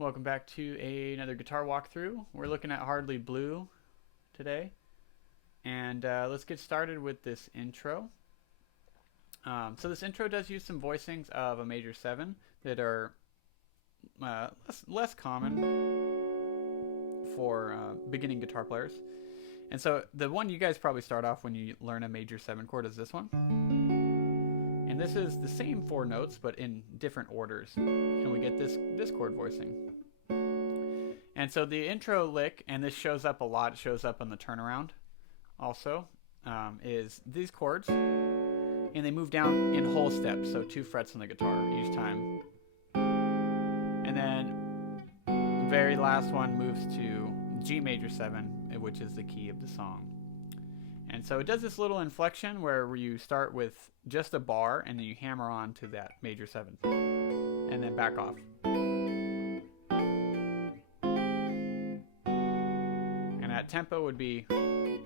Welcome back to another guitar walkthrough. We're looking at Hardly Blue today. And let's get started with this intro. So this intro does use some voicings of a major 7 that are less common for beginning guitar players. And so the one you guys probably start off when you learn a major 7 chord is this one. And this is the same 4 notes, but in different orders. And we get this chord voicing. And so the intro lick, and this shows up a lot, it shows up on the turnaround also, is these chords. And they move down in whole steps, so 2 frets on the guitar each time. And then the very last one moves to G major 7, which is the key of the song. And so it does this little inflection where you start with just a bar and then you hammer on to that major 7 and then back off. And that tempo would be, and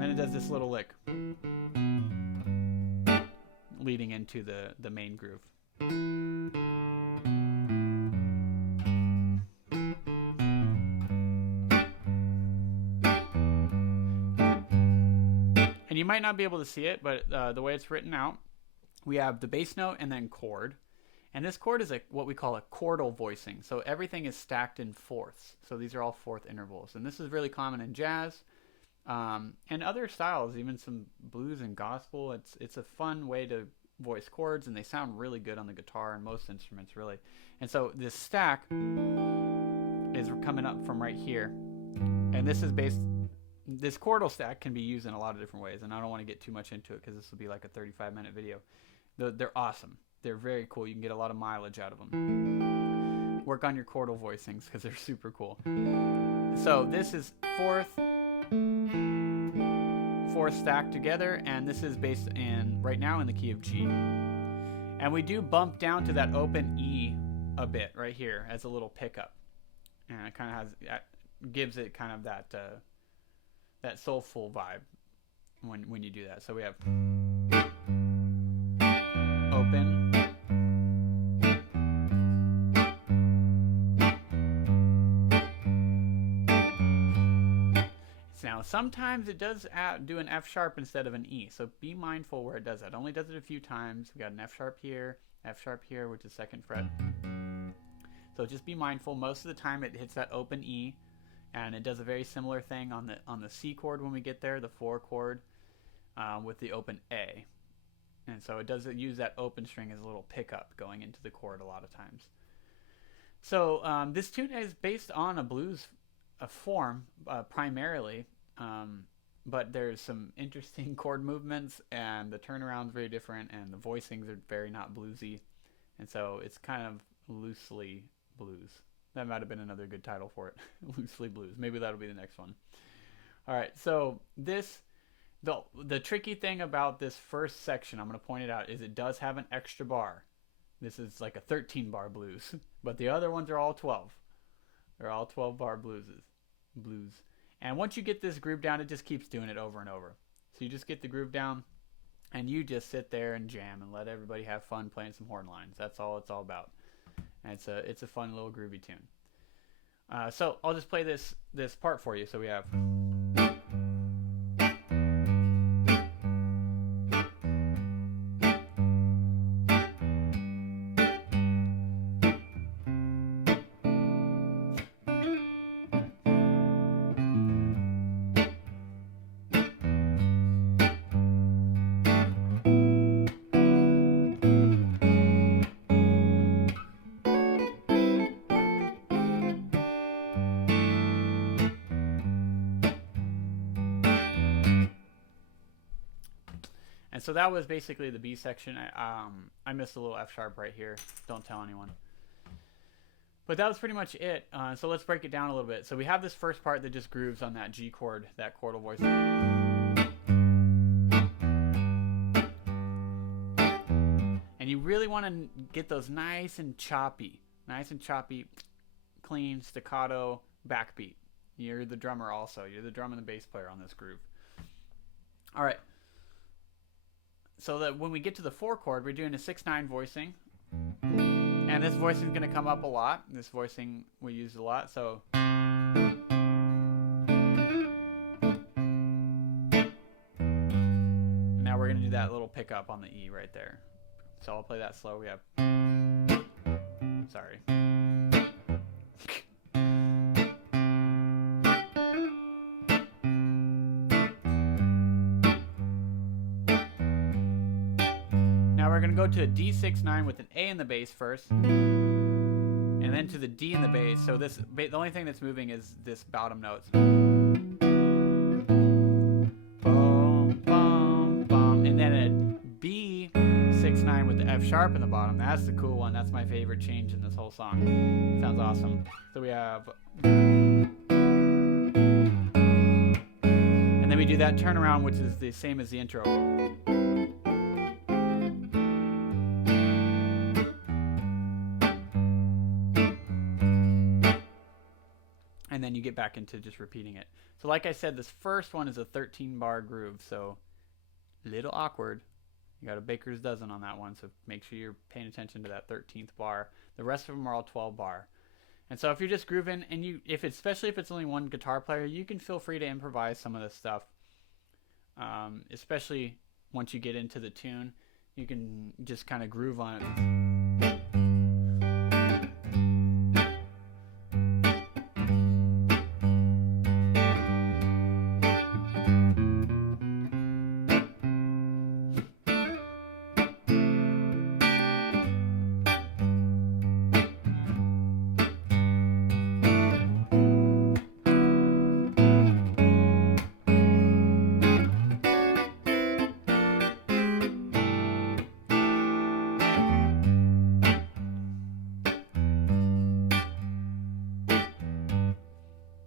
then it does this little lick leading into the main groove. You might not be able to see it, but the way it's written out, we have the bass note and then chord. And this chord is what we call a chordal voicing. So everything is stacked in fourths. So these are all fourth intervals. And this is really common in jazz and other styles, even some blues and gospel. It's a fun way to voice chords, and they sound really good on the guitar and most instruments, really. And so this stack is coming up from right here. And this chordal stack can be used in a lot of different ways, and I don't want to get too much into it because this will be like a 35-minute video. They're awesome. They're very cool. You can get a lot of mileage out of them. Work on your chordal voicings because they're super cool. So this is fourth stack together, and this is based right now in the key of G. And we do bump down to that open E a bit right here as a little pickup, and it kind of gives it kind of that soulful vibe when you do that. So we have open, now sometimes it does do an F sharp instead of an E, so be mindful where it does that. It only does it a few times. We got an F sharp here, which is 2nd fret. So just be mindful. Most of the time it hits that open E. And it does a very similar thing on the C chord when we get there, the 4 chord, with the open A. And so it does use that open string as a little pickup going into the chord a lot of times. So this tune is based on a blues form primarily, but there's some interesting chord movements, and the turnaround's very different, and the voicings are very not bluesy. And so it's kind of loosely blues. That might have been another good title for it. Loosely Blues. Maybe that'll be the next one. All right, so the tricky thing about this first section, I'm going to point it out, is it does have an extra bar. This is like a 13-bar blues, but the other ones are all 12. They're all 12-bar blues. And once you get this groove down, it just keeps doing it over and over. So you just get the groove down, and you just sit there and jam and let everybody have fun playing some horn lines. That's all it's all about. And it's a fun little groovy tune. So I'll just play this part for you. So we have. And so that was basically the B section. I missed a little F sharp right here. Don't tell anyone. But that was pretty much it. So let's break it down a little bit. So we have this first part that just grooves on that G chord, that chordal voice. And you really want to get those nice and choppy, clean, staccato, backbeat. You're the drummer also. You're the drum and the bass player on this groove. All right. So that when we get to the 4 chord, we're doing a 6/9 voicing. And this voicing is going to come up a lot. This voicing we use a lot. So now we're going to do that little pickup on the E right there. So I'll play that slow. We have, sorry. Now we're going to go to a D6-9 with an A in the bass first, and then to the D in the bass. So this, the only thing that's moving is this bottom notes. Boom, boom, boom, and then a B6-9 with the F sharp in the bottom. That's the cool one. That's my favorite change in this whole song. Sounds awesome. So we have, and then we do that turnaround, which is the same as the intro. And then you get back into just repeating it. So like I said, this first one is a 13-bar groove, so a little awkward. You got a baker's dozen on that one, so make sure you're paying attention to that 13th bar. The rest of them are all 12-bar. And so if you're just grooving, and especially if it's only one guitar player, you can feel free to improvise some of this stuff. Especially once you get into the tune, you can just kind of groove on it.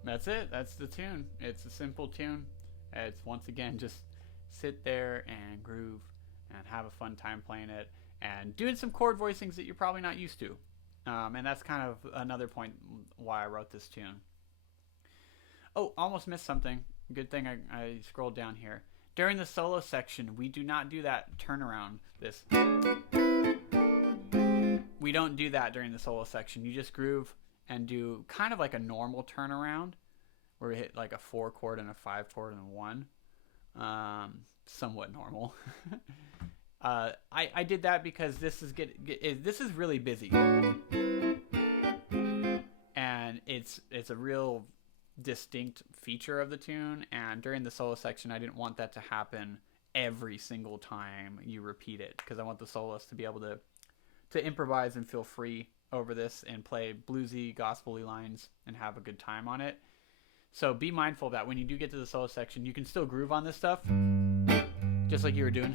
That's it. That's the tune. It's a simple tune. It's, once again, just sit there and groove and have a fun time playing it and doing some chord voicings that you're probably not used to. And that's kind of another point why I wrote this tune. Oh, almost missed something. Good thing I scrolled down here. During the solo section, we do not do that turnaround. This. We don't do that during the solo section. You just groove and do kind of like a normal turnaround, where we hit like a 4 chord and a 5 chord and a 1. Somewhat normal. I did that because this is this is really busy, and it's a real distinct feature of the tune. And during the solo section, I didn't want that to happen every single time you repeat it, because I want the soloist to be able to improvise and feel free over this and play bluesy, gospel-y lines and have a good time on it. So be mindful that when you do get to the solo section, you can still groove on this stuff, just like you were doing.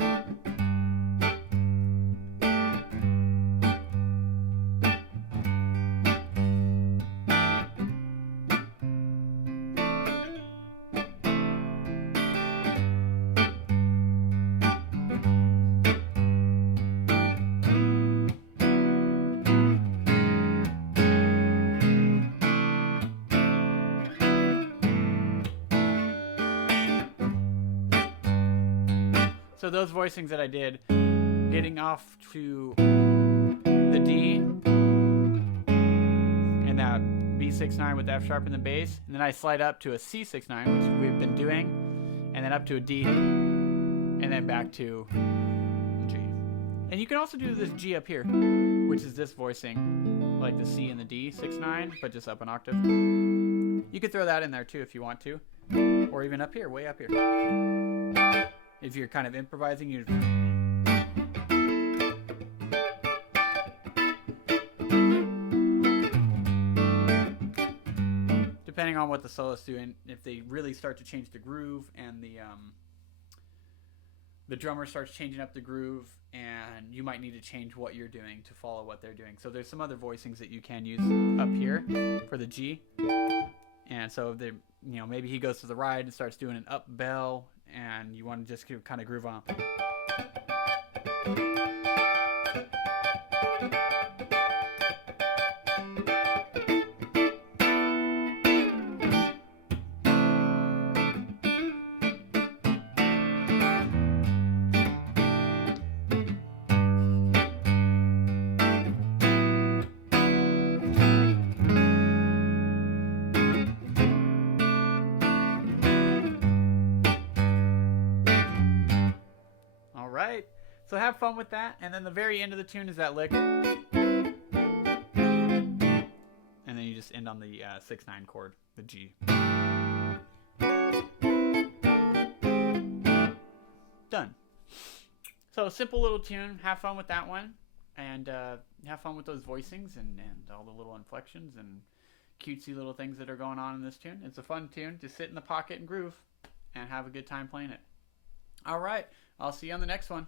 So those voicings that I did, getting off to the D, and that B6-9 with the F sharp in the bass, and then I slide up to a C6-9, which we've been doing, and then up to a D, and then back to G. And you can also do this G up here, which is this voicing, like the C and the D 6-9, but just up an octave. You could throw that in there too if you want to, or even up here, way up here. If you're kind of improvising, you depending on what the soloist's doing, if they really start to change the groove and the drummer starts changing up the groove, and you might need to change what you're doing to follow what they're doing. So there's some other voicings that you can use up here for the G. And so if they, maybe he goes to the ride and starts doing an up bell, and you want to just kind of groove on. So have fun with that. And then the very end of the tune is that lick. And then you just end on the 6/9 chord, the G. Done. So simple little tune. Have fun with that one. And have fun with those voicings and all the little inflections and cutesy little things that are going on in this tune. It's a fun tune. Just sit in the pocket and groove and have a good time playing it. All right. I'll see you on the next one.